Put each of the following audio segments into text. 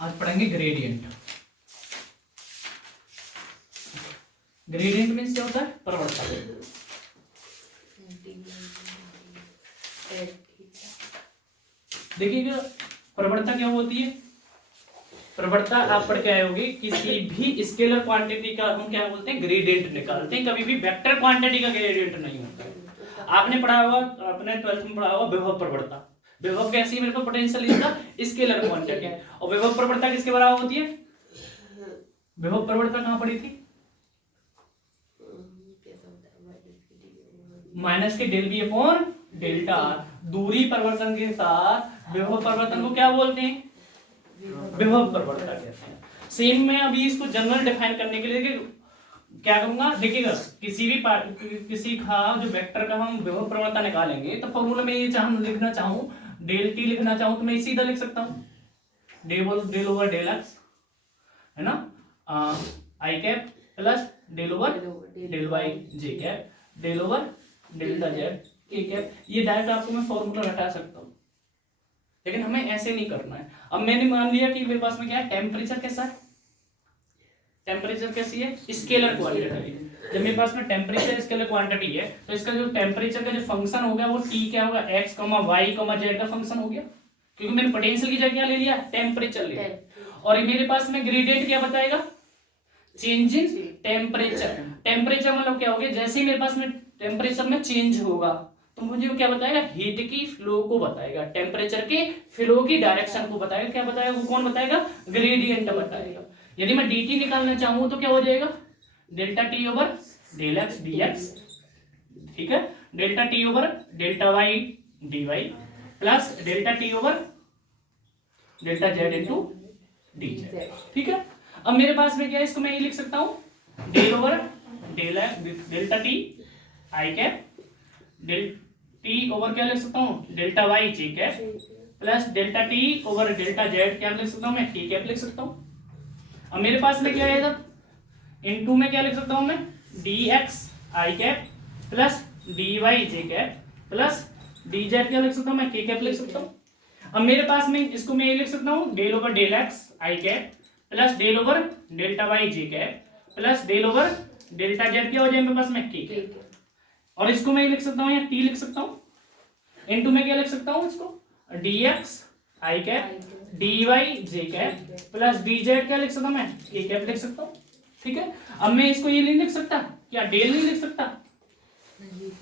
आज पढ़ेंगे gradient. Gradient means क्या होता है? प्रवणता। देखिएगा प्रवणता क्या होती है? प्रवणता आप पढ़ के आए होगे, किसी भी स्केलर क्वांटिटी का हम क्या बोलते हैं? ग्रेडियंट निकालते हैं। कभी भी वेक्टर क्वांटिटी का ग्रेडियंट नहीं होता है। आपने पढ़ा होगा, अपने 12th में पढ़ा होगा विभव प्रवणता। विभव कैसी है? मेरे को potential is the scalar quantity है। और विभव प्रवणता किसके बराबर होती है? विभव प्रवणता कहाँ पढ़ी थी? Minus K del B upon delta R. दूरी परिवर्तन के साथ विभव परिवर्तन को क्या बोलते हैं? विभव प्रवणता कहते हैं। सेम मैं अभी इसको जनरल डिफाइन करने के लिए क्या करूंगा, देखिएगा किसी का जो वेक्टर का हम विभव प्रवणता निकालेंगे तो फॉर्मूला में ये लिखना चाहूं, डेल टी लिखना चाहूं तो मैं सीधा लिख सकता हूं, डेल ओवर डेल एक्स, है ना, i cap plus del over del y J cap, del over delta z के कैप। ये डायरेक्ट आपको मैं फॉर्मूला हटा सकता हूं, लेकिन हमें ऐसे नहीं करना है। अब मैंने मान लिया कि मेरे पास में क्या है? टेम्परेचर कैसा है? टेम्परेचर कैसी है? Scalar quantity. जब मेरे पास में टेम्परेचर स्केलर क्वांटिटी है तो इसका जो टेम्परेचर का जो फंक्शन हो गया वो टी क्या होगा? एक्स वाई जेड का फंक्शन हो गया, क्योंकि मैंने पोटेंशियल की जगह क्या ले लिया? टेम्परेचर ले लिया। और मेरे पास में ग्रेडियंट क्या बताएगा? Change in temperature. टेम्परेचर मतलब क्या हो गया? जैसे ही मेरे पास में टेम्परेचर में चेंज होगा तो मुझे क्या बताएगा? हीट की फ्लो को बताएगा, टेम्परेचर के फ्लो की डायरेक्शन को बताएगा। क्या बताएगा? वो कौन बताएगा? ग्रेडियंट बताएगा। यदि मैं dt निकालना चाहूं तो क्या हो जाएगा? Delta T over del X dx, ठीक है, delta T over delta Y dy plus delta T over delta Z into dz, ठीक है। अब मेरे पास में क्या है? इसको मैं ये लिख सकता हूं, del over delta t i cap, del t over क्या लिख सकता हूँ? डेल्टा वाई जे cap plus delta T over delta z क्या लिख सकता हूँ? मैं टी कैप लिख सकता हूँ। अब मेरे पास में क्या है इधर? इनटू में क्या लिख सकता हूँ मैं? डी एक्स आई कैप प्लस डी वाई जे कैप प्लस डी जेड क्या लिख सकता हूँ? मैं के कैप लिख सकता हूँ। अब मेरे पास में इसको मैं ये लिख सकता हूँ, डेल ओवर डेल एक्स आई cap plus del over delta y जे cap plus del over delta z क्या हो जाए मेरे पास में? के कैप। और इसको मैं लिख सकता हूँ या टी लिख सकता हूँ, इनटू में क्या लिख सकता हूँ? इसको डी एक्स आई कैप डी वाई जे कैप प्लस डी जेड क्या लिख सकता हूँ? मैं के कैप लिख सकता हूँ, ठीक है। अब मैं इसको ये नहीं लिख सकता क्या? डेल नहीं लिख सकता,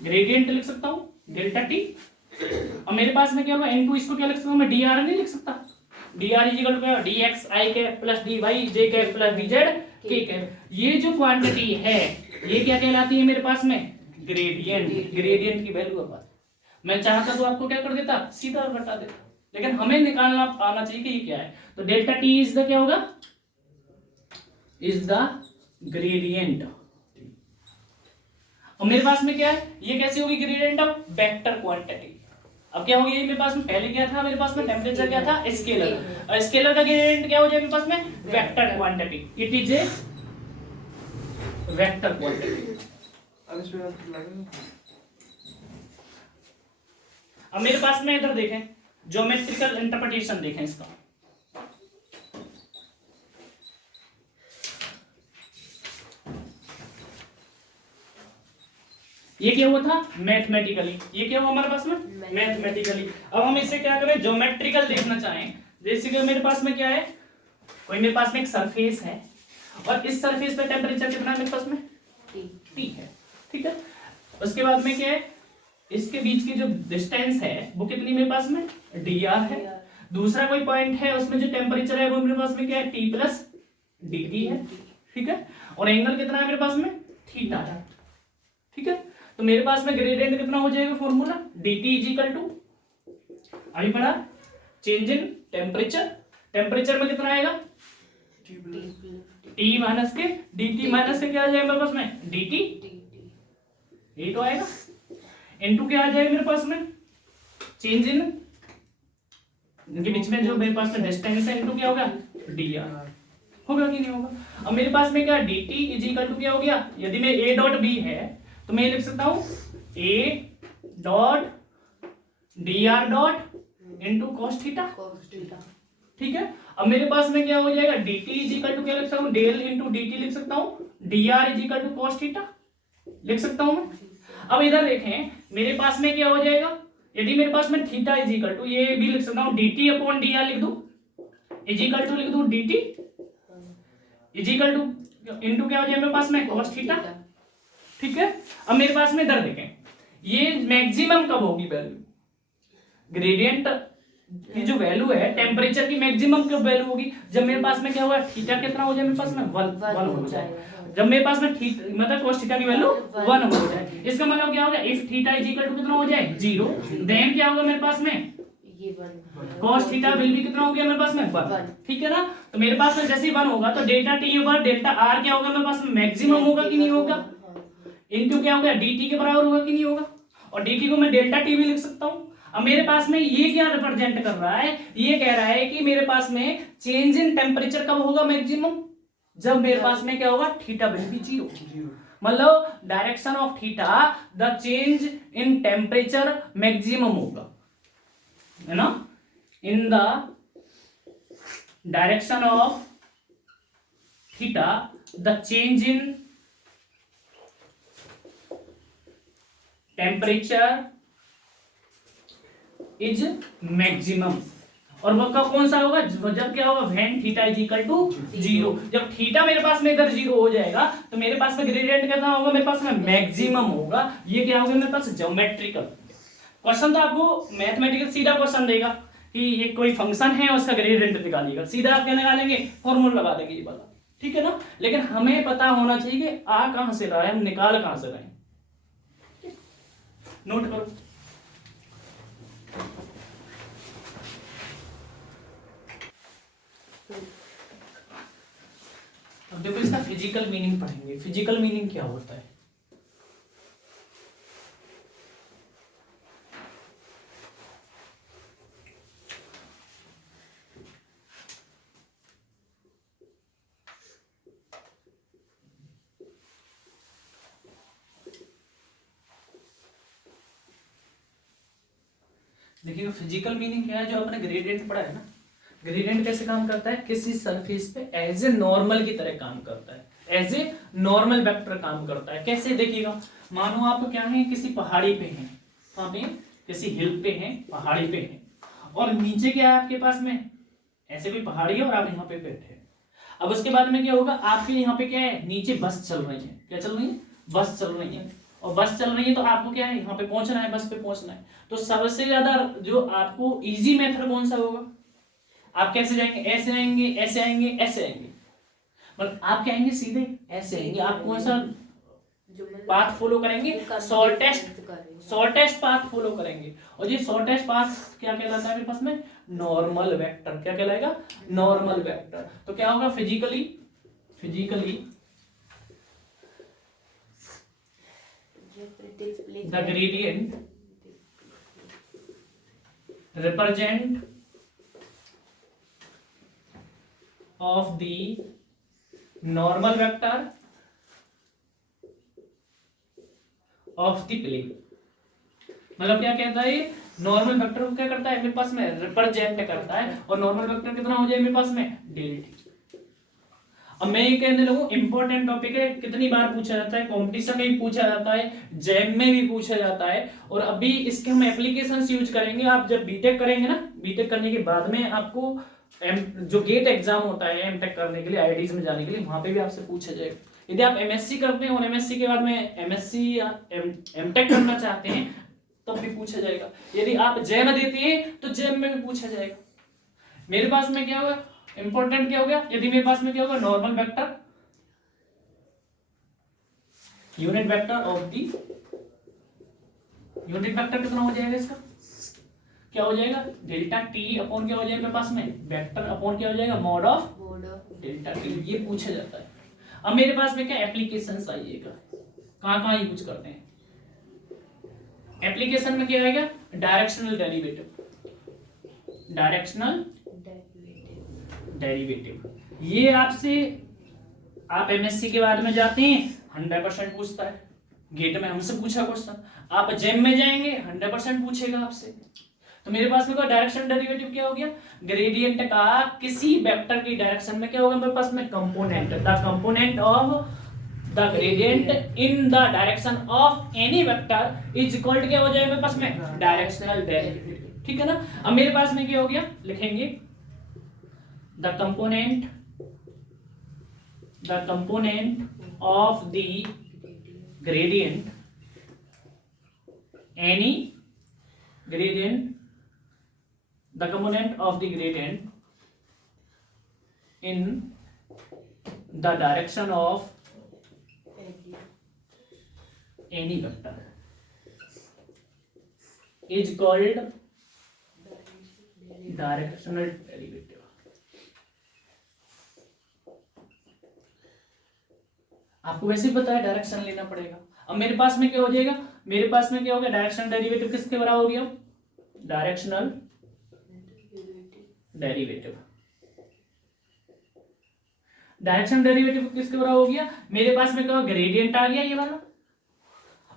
ग्रेडियंट लिख सकता हूँ डेल्टा टी। अब मेरे पास में क्या होगा? इनटू इसको क्या लिख सकता हूँ मैं? डी आर नहीं लिख सकता, D R is equal to D X I cap plus D Y J cap plus D Z के कैप। ये जो क्वांटिटी है ये क्या कहलाती है मेरे पास में? ग्रेडियंट। ग्रेडियंट की वैल्यू अब मैं चाहता तो आपको क्या कर देता? सीधा बता देता, लेकिन हमें निकालना आना चाहिए कि ये क्या है। तो डेल्टा टी इज द क्या होगा? Is the gradient. और मेरे पास में क्या है? ये कैसी होगी? Gradient of vector quantity. अब क्या होगी? मेरे पास में पहले क्या था? मेरे पास में टेम्परेचर क्या था? स्केलर। और स्केलर का ग्रेडियंट क्या हो जाए मेरे पास में? Vector quantity. It is a vector quantity. अब मेरे पास में इधर देखें, ज्योमेट्रिकल इंटरप्रिटेशन देखें इसका। ये क्या हुआ था? मैथमेटिकली। ये क्या हुआ हमारे पास में? मैथमेटिकली। अब हम इसे क्या करें? ज्योमेट्रिकल देखना चाहें, जैसे कि मेरे पास में क्या है? कोई मेरे पास में एक सरफेस है और इस सरफेस पे टेम्परेचर कितना है मेरे पास में? टी है, ठीक है। उसके बाद में क्या है? इसके बीच की जो डिस्टेंस है वो कितनी मेरे पास में? डी आर है। दूसरा कोई पॉइंट है उसमें जो टेम्परेचर है वो मेरे पास में क्या है? टी प्लस डिग्री है, ठीक है। और एंगल कितना है मेरे पास में? थीटा है, ठीक है। तो मेरे पास में ग्रेडियंट कितना हो जाएगा? Formula D T is equal to, अभी पढ़ा, चेंज इन टेम्परेचर। टेम्परेचर में कितना आएगा? T minus K D T minus K क्या आ जाएगा मेरे पास में? डी टी, ये तो आएगा। इनटू क्या आ जाएगा मेरे पास में? चेंज इन, इनके बीच में जो मेरे पास में डिस्टेंस है, इनटू क्या होगा? D R. होगा कि नहीं होगा? अब मेरे पास में क्या? D T is equal to क्या हो गया? यदि मैं ए डॉट बी है तो मैं लिख सकता हूं ए dot D R dot into cos theta, ठीक है। अब मेरे पास में क्या हो जाएगा, dt इज इक्वल टू क्या लिख सकता हूँ, डेल इंटू dt लिख सकता हूँ, dr is equal to cos theta लिख सकता हूँ मैं। अब इधर देखें मेरे पास में क्या हो जाएगा, यदि मेरे पास में थीटा इज इक्वल टू, ये भी लिख सकता हूँ dt अपॉन dr लिख दूं, इज इक्वल टू लिख दूं dt is equal two into क्या हो जाएगा मेरे पास में कॉस थीटा। ठीक है। अब मेरे पास में इधर देखें ये मैक्सिमम कब होगी वैल्यू, ग्रेडियंट की जो वैल्यू है टेम्परेचर की मैक्सिमम कब वैल्यू होगी, जब मेरे पास में क्या हुआ थीटा कितना हो जाए मेरे पास में 1 हो जाए, जब मेरे पास में मतलब cos थीटा की वैल्यू 1 हो जाए। इसका मतलब क्या होगा, if theta is equal to कितना हो जाए 0, देन क्या होगा मेरे पास में cos थीटा विल भी कितना हो गया मेरे पास में 1। ठीक है ना। तो मेरे पास में जैसे ही 1 होगा तो delta T over delta R क्या होगा मेरे पास में मैक्सिमम होगा कि नहीं होगा, इनटू क्या होगा dt के बराबर होगा कि नहीं होगा, और dt को मैं डेल्टा टी भी लिख सकता हूं। अब मेरे पास में ये क्या रिप्रेजेंट कर रहा है, ये कह रहा है कि मेरे पास में चेंज इन टेम्परेचर कब होगा मैक्सिमम, जब मेरे पास में क्या होगा थीटा विल बी 0, मतलब direction of theta the change in temperature maximum होगा, है ना, in the direction of theta the change in temperature is maximum. और वह कब कौन सा होगा, जब क्या होगा when theta is equal to 0, जब थीटा मेरे पास में इधर 0 हो जाएगा तो मेरे पास में ग्रेडियंट कितना होगा मेरे पास में मैक्सिमम होगा। ये क्या होगा मेरे पास ज्योमेट्रिकल क्वेश्चन, तो आपको मैथमेटिकल सीधा क्वेश्चन देगा कि ये कोई फंक्शन है उसका ग्रेडियंट निकालिएगा, सीधा आप क्या निकालेंगे फॉर्मूला लगा देंगे ये वाला, ठीक है ना। लेकिन हमें पता होना चाहिए कि आ कहां से रहा है, हम निकाल कहां से रहे हैं, नोट करो। अब देखो इसका फिजिकल मीनिंग पढ़ेंगे। फिजिकल मीनिंग क्या होता है, देखिए फिजिकल मीनिंग क्या है, जो आपने ग्रेडियंट पढ़ा है ना, ग्रेडियंट कैसे काम करता है, किसी सरफेस पे एज ए नॉर्मल की तरह काम करता है, एज ए नॉर्मल वेक्टर काम करता है। कैसे देखिएगा, मानो आप क्या है किसी पहाड़ी पे हैं, वहां पे किसी हिल पे हैं, पहाड़ी पे हैं, और नीचे क्या है आपके पास में ऐसे कोई पहाड़ी है और आप यहाँ पे बैठे हैं। अब उसके बाद में क्या होगा, आपके यहाँ पे क्या है नीचे बस चल रही है, क्या चल रही है, बस चल रही है, और बस चल रही है तो आपको क्या है यहाँ पे पहुंचना है, बस पे पहुंचना है। तो सबसे ज्यादा जो आपको इजी मेथड कौन सा होगा, आप कैसे जाएंगे, ऐसे आएंगे, ऐसे आएंगे, ऐसे आएंगे, मतलब आप क्या आएंगे सीधे ऐसे आएंगे, आप कौन सा पाथ फॉलो करेंगे, शॉर्टेस्ट पाथ फॉलो करेंगे। और ये शॉर्टेस्ट पाथ क्या कहलाता है मेरे पास में, नॉर्मल वेक्टर। क्या कहलाएगा, नॉर्मल वेक्टर। तो क्या होगा physically the gradient represent of the normal vector of the plane, मतलब क्या कहता है, नॉर्मल वेक्टर को क्या करता है मेरे पास में रिप्रेजेंट करता है, और नॉर्मल वेक्टर कितना हो जाए मेरे पास में डेल टी। अब मैं ये कहने लगूं इंपॉर्टेंट टॉपिक है, कितनी बार पूछा जाता है, कंपटीशन में भी पूछा जाता है, जैम में भी पूछा जाता है, और अभी इसके हम एप्लीकेशंस यूज करेंगे। आप जब बीटेक करेंगे ना, बीटेक करने के बाद में आपको जो गेट एग्जाम होता है एमटेक करने के लिए, आईआईटीज में जाने के लिए, वहां पे भी आपसे पूछा जाएगा। यदि आप एमएससी करते हैं और एमएससी के बाद में एमएससी या एमटेक करना चाहते हैं तब भी पूछा जाएगा। यदि आप जैम देते हैं तो जैम में भी पूछा जाएगा। मेरे पास में क्या होगा, इंपॉर्टेंट क्या हो गया, यदि मेरे पास में क्या होगा normal vector, unit vector of the, unit vector कितना हो जाएगा इसका, क्या हो जाएगा डेल्टा टी अपॉन क्या हो जाएगा मेरे पास में वेक्टर अपॉन क्या हो जाएगा मॉड ऑफ डेल्टा टी। ये पूछा जाता है। अब मेरे पास में क्या एप्लीकेशंस आइएगा, कहां यूज करते हैं। एप्लीकेशन में क्या आएगा, डायरेक्शनल डेरिवेटिव। ये आपसे, आप एमएससी के बाद में जाते हैं 100% पूछता है, गेट में हमसे पूछा क्वेश्चन, आप जेम में जाएंगे 100% पूछेगा आपसे। तो मेरे पास में कोई डायरेक्शन डेरिवेटिव क्या हो गया, ग्रेडियंट का किसी वेक्टर की डायरेक्शन में क्या होगा मेरे पास में, component, the component of the gradient in the direction of any vector is equal to क्या हो जाएगा मेरे पास में, डायरेक्शनल डेरिवेटिव। ठीक है ना। अब मेरे पास में क्या हो गया, लिखेंगे the component of the gradient, any gradient, the component of the gradient in the direction of any vector is called directional derivative। आपको वैसे ही पता है डायरेक्शन लेना पड़ेगा। अब मेरे पास में क्या हो जाएगा, मेरे पास में क्या हो गया, डायरेक्शनल डेरिवेटिव किसके बराबर हो गया, डायरेक्शनल डेरिवेटिव। डायरेक्शनल डेरिवेटिव किसके बराबर हो गया, मेरे पास में क्या ग्रेडियंट आ गया ये वाला,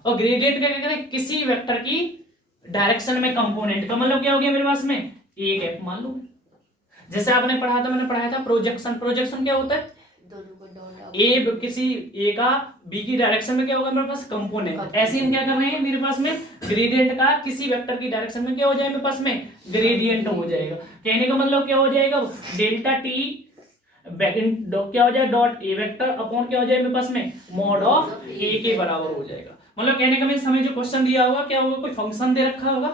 और ग्रेडियंट का क्या करें, किसी वेक्टर की डायरेक्शन में कंपोनेंट का मतलब क्या हो गया मेरे पास में, एक है मान लो। जैसे आपने पढ़ा था, मैंने पढ़ाया था प्रोजेक्शन। प्रोजेक्शन क्या होता है, ए किसी ए का बी की डायरेक्शन में क्या होगा मेरे पास, कंपोनेंट। ऐसे हम क्या कर रहे हैं, मेरे पास में ग्रेडियंट का किसी वेक्टर की डायरेक्शन में क्या हो जाएगा मेरे पास में, ग्रेडियंट हो जाएगा। कहने का मतलब क्या हो जाएगा, डेल्टा टी क्या हो जाएगा, डॉट ए वेक्टर अपॉन क्या हो जाएगा मेरे पास में, मॉड ऑफ ए के बराबर हो जाएगा। मतलब कहने का मतलब हमें जो क्वेश्चन दिया होगा क्या होगा, कोई फंक्शन दे रखा होगा,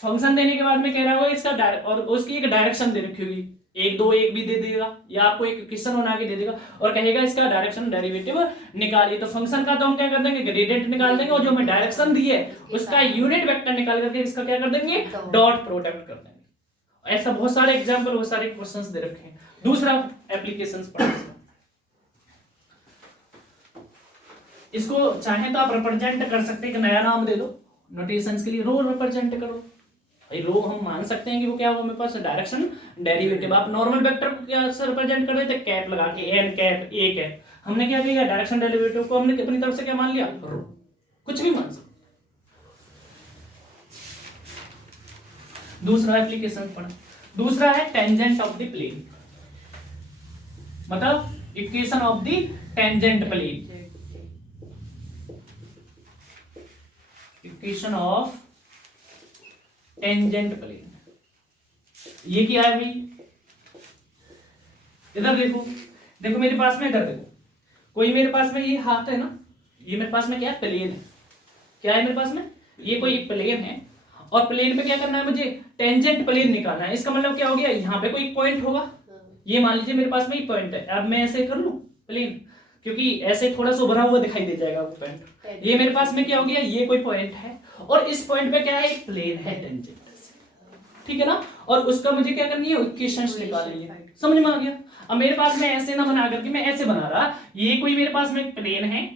फंक्शन देने के बाद में कह रहा होगा इसका और उसकी एक डायरेक्शन दे रखी होगी, एक दो एक भी दे देगा या आपको एक क्वेश्चन बना के दे देगा और कहेगा इसका डायरेक्शन डेरिवेटिव निकालिए। तो फंक्शन का तो हम क्या कर देंगे, ग्रेडियंट निकाल देंगे, और जो हमें डायरेक्शन दी है उसका यूनिट वेक्टर निकाल करके इसका क्या कर देंगे, डॉट प्रोडक्ट कर देंगे। ऐसा बहुत सारे एग्जांपल, बहुत सारे क्वेश्चंस दे रखे हैं। दूसरा एप्लीकेशंस पढ़ो, इसको चाहे तो आप रिप्रेजेंट कर सकते हैं, एक नया नाम दे दो नोटेशंस के लिए, रो रिप्रेजेंट करो। भाई रो हम मान सकते हैं कि वो क्या होगा मेरे पास, डायरेक्शन डेरिवेटिव। आप नॉर्मल वेक्टर को क्या से रिप्रेजेंट कर रहे थे, कैप लगा के, एन कैप ए कैप। हमने क्या किया, डायरेक्शन डेरिवेटिव को हमने अपनी तरफ से क्या मान लिया, रो, कुछ भी मान सकते। दूसरा एप्लीकेशन पढ़ा, दूसरा है टेंजेंट ऑफ द प्लेन, मतलब equation of the tangent plane, equation of tangent plane. ये क्या है भाई, इधर देखो, देखो मेरे पास में, इधर देखो, कोई मेरे पास में ये हाथ है ना, ये मेरे पास में क्या है, प्लेन है। क्या है मेरे पास में, ये कोई प्लेन है, और प्लेन पे क्या करना है मुझे, टेंजेंट प्लेन निकालना है। इसका मतलब क्या हो गया, यहाँ पे कोई पॉइंट होगा, ये मान लीजिए मेरे पास में ये पॉइंट है। अब मैं ऐसे कर लूं प्लेन, क्योंकि ऐसे थोड़ा सा उभरा हुआ दिखाई दे जाएगा वो पॉइंट। ये मेरे पास में क्या हो गया, ये कोई पॉइंट है और इस पॉइंट पे क्या है, एक प्लेन है टेंजेंट, ठीक है ना। और उसका मुझे क्या करनी है, इक्वेशंस निकालनी है। समझ में आ गया। अब मेरे पास में ऐसे ना बना करके मैं ऐसे बना रहा, ये कोई मेरे पास में प्लेन है,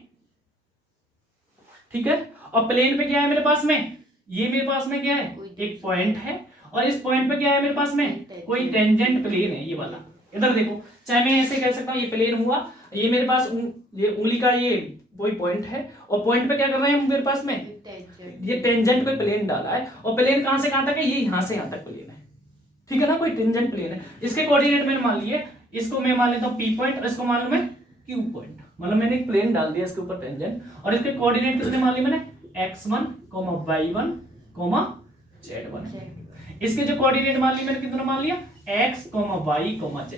ठीक है, और प्लेन पे क्या है मेरे पास में, ये मेरे पास में क्या है, एक पॉइंट है, और इस पॉइंट पे क्या है मेरे पास में, कोई टेंजेंट प्लेन है, ये वाला। इधर देखो, चाहे मैं ऐसे कह सकता हूँ, ये प्लेन हुआ, ये मेरे पास ये उंगली का ये कोई पॉइंट है, और पॉइंट पे क्या कर रहे हैं मेरे पास में, ये टेंजेंट पे प्लेन डाला है, और प्लेन कहां से कहां तक है, ये यहां से यहां तक प्लेन है, ठीक है ना, कोई टेंजेंट प्लेन है। इसके कोऑर्डिनेट मैंने मान लिए, इसको मैं मान लेता हूं पी पॉइंट, और इसको मान लूं मैं क्यू पॉइंट। मतलब मैंने एक प्लेन डाल दिया इसके ऊपर टेंजेंट, और इसके कोऑर्डिनेट कितने मान लिए मैंने, x1, y1, z1। इसके जो कोऑर्डिनेट मान लिए मैंने कितना मान लिया, x, y, z,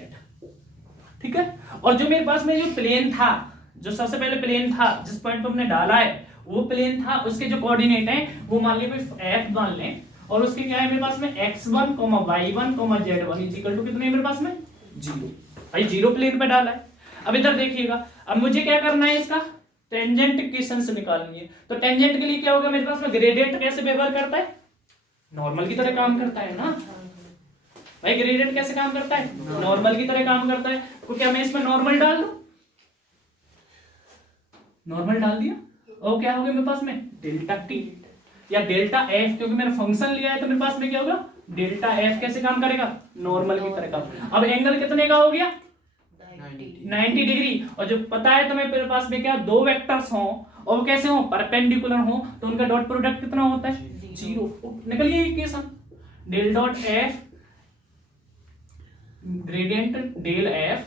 ठीक है। और जो मेरे पास में जो प्लेन था, जो सबसे पहले प्लेन था जिस पॉइंट पे हमने डाला है, वो प्लेन था, उसके जो कोऑर्डिनेट हैं वो मान लिए f मान लें, और उसके क्या है मेरे पास में x1, y1, z1 is equal to कितने मेरे पास में, 0। भाई 0 प्लेन पे डाला है। अब इधर देखिएगा, अब मुझे क्या करना है, इसका टेंजेंट इक्वेशन से निकालनी है। तो टेंजेंट के लिए क्या होगा मेरे पास में, ग्रेडियंट कैसे व्यवहार करता है, नॉर्मल की तरह काम करता है ना भाई। ग्रेडियंट कैसे काम करता है, नॉर्मल की तरह काम करता है। तो क्या मैं इसमें नॉर्मल डाल दूं, नॉर्मल डाल दिया, और क्या होगा मेरे पास में, डेल्टा टी या डेल्टा एफ, क्योंकि मैंने फंक्शन लिया है तो मेरे पास में क्या होगा, डेल्टा एफ कैसे काम करेगा, नॉर्मल की तरह काम। अब एंगल कितने का हो गया, 90 डिग्री। और जो पता है तुम्हें मेरे पास में क्या, दो वेक्टर्स हों और वो कैसे हों, परपेंडिकुलर हों, तो उनका डॉट प्रोडक्ट कितना होता है, 0। निकलिए equation, del dot F gradient del F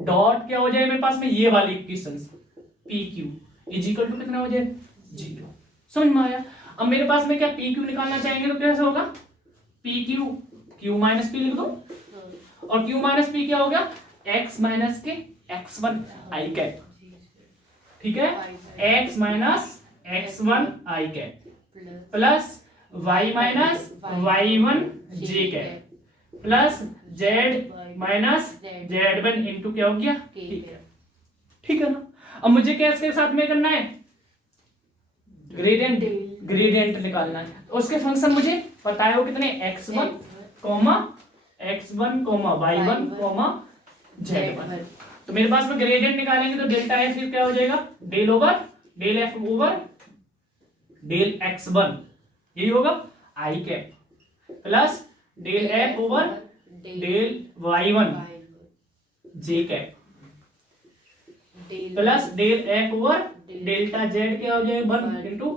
dot क्या हो जाए मेरे पास में ये वाली equation P Q is equal to कितना हो जाए 0। समझ में आया। अब मेरे पास में क्या पी क्यू निकालना चाहेंगे तो कैसे होगा P Q Q minus P लिख दो और क्यू माइनस पी क्या हो गया एक्स माइनस के x1 आई कैप, ठीक है, x minus x1 i cap plus y minus y1 j cap plus z minus z1 into क्या हो गया ठीक है ना। अब मुझे क्या इसके साथ में करना है ग्रेडियंट निकालना है। उसके फंक्शन मुझे पता है वो कितने x1 comma y1 comma z1। तो मेरे पास में ग्रेडियंट निकालेंगे तो डेल्टा एफ क्या हो जाएगा del F over del x1 यही होगा i cap plus del F over del y1 j cap plus del F over delta z क्या हो जाएगा 1 इंटू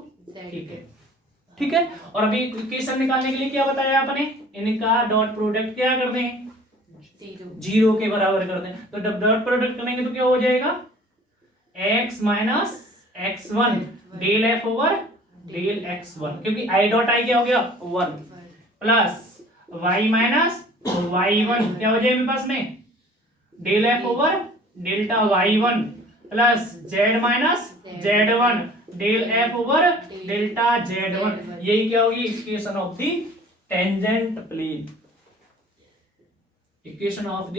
ठीक है। और अभी इक्वेशन निकालने के लिए क्या बताया आपने इनका डॉट प्रोडक्ट क्या कर दें 0 के बराबर कर दें। तो जब डॉट प्रोडक्ट करेंगे तो क्या हो जाएगा x minus x1 del F over del x1 क्योंकि आई डॉट आई क्या हो गया 1 प्लस y माइनस y1 क्या हो जाएगा मेरे पास में del F over delta y1 plus z minus z1 del F over delta z1। यही क्या होगी equation of the tangent plane, equation of the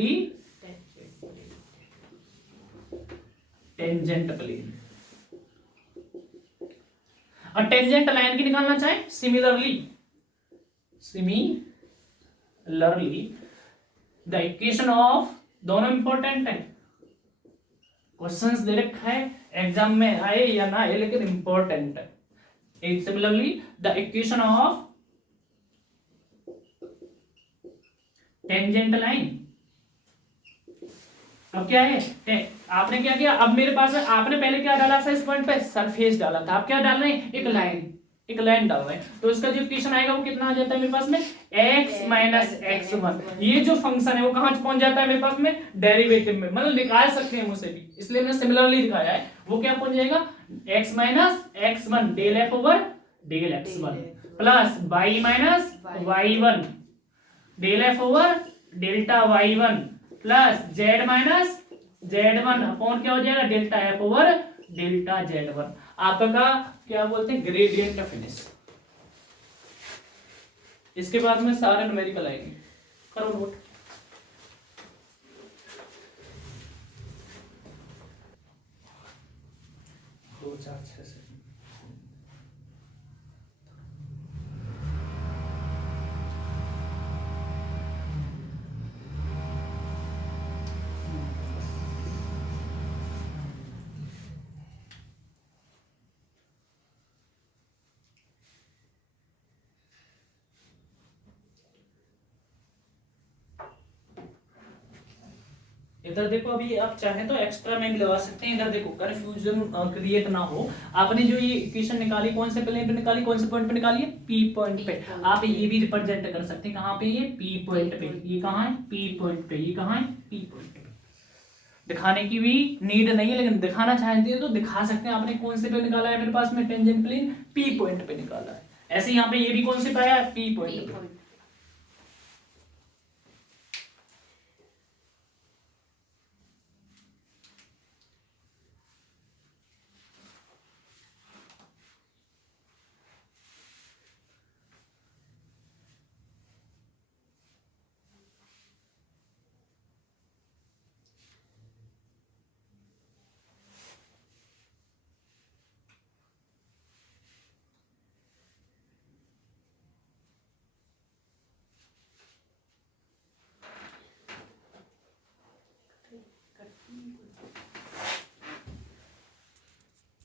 tangent plane. और टेंजेंट लाइन की निकालना चाहे सिमिलरली द इक्वेशन ऑफ दोनों इंपॉर्टेंट है, questions दे रखा है एग्जाम में आए या ना आए लेकिन इंपॉर्टेंट है। Similarly the equation of tangent line अब क्या है आपने क्या किया अब मेरे पास आपने पहले क्या डाला था इस पॉइंट पे सरफेस डाला था, आप क्या डाल रहे हैं एक लाइन डाल रहे हैं। तो इसका जो इक्वेशन आएगा वो कितना आ जाता है मेरे पास में x माइनस x1। ये जो फंक्शन है वो कहां पहुंच जाता है मेरे पास में डेरिवेटिव में, मतलब निकाल सकते हैं उसे भी, इसलिए मैंने सिमिलरली दिखाया है। वो क्या पहुंच जाएगा x minus x1 del F over del x1 plus y minus y1 del F over delta y1 plus z minus z1 upon क्या हो जाएगा delta F over delta z1। आपका क्या बोलते हैं ग्रेडियंट फिनिश। इसके बाद में सारे न्यूमेरिकल आएंगे, करो नोट। दो चार छह से इधर देखो, अभी आप चाहें तो एक्स्ट्रा में भी लगा सकते हैं। इधर देखो कंफ्यूजन क्रिएट ना हो। आपने जो ये इक्वेशन निकाली कौन से प्लेन पे निकाली, कौन से पॉइंट पे निकाली है पी पॉइंट पे। आप ये भी रिप्रेजेंट कर सकते हैं कहाँ पे, ये पी पॉइंट पे। ये कहाँ है पी पॉइंट पे, ये कहाँ है पी पॉइंट पे। दिखाने की भी नीड नहीं है लेकिन दिखाना चाहते हैं तो दिखा सकते हैं। आपने कौन से पे निकाला है मेरे पास में टेंजेंट प्लेन पी पॉइंट पे निकाला है। ऐसे यहाँ पे ये भी कौन से पे आया पी पॉइंट पे।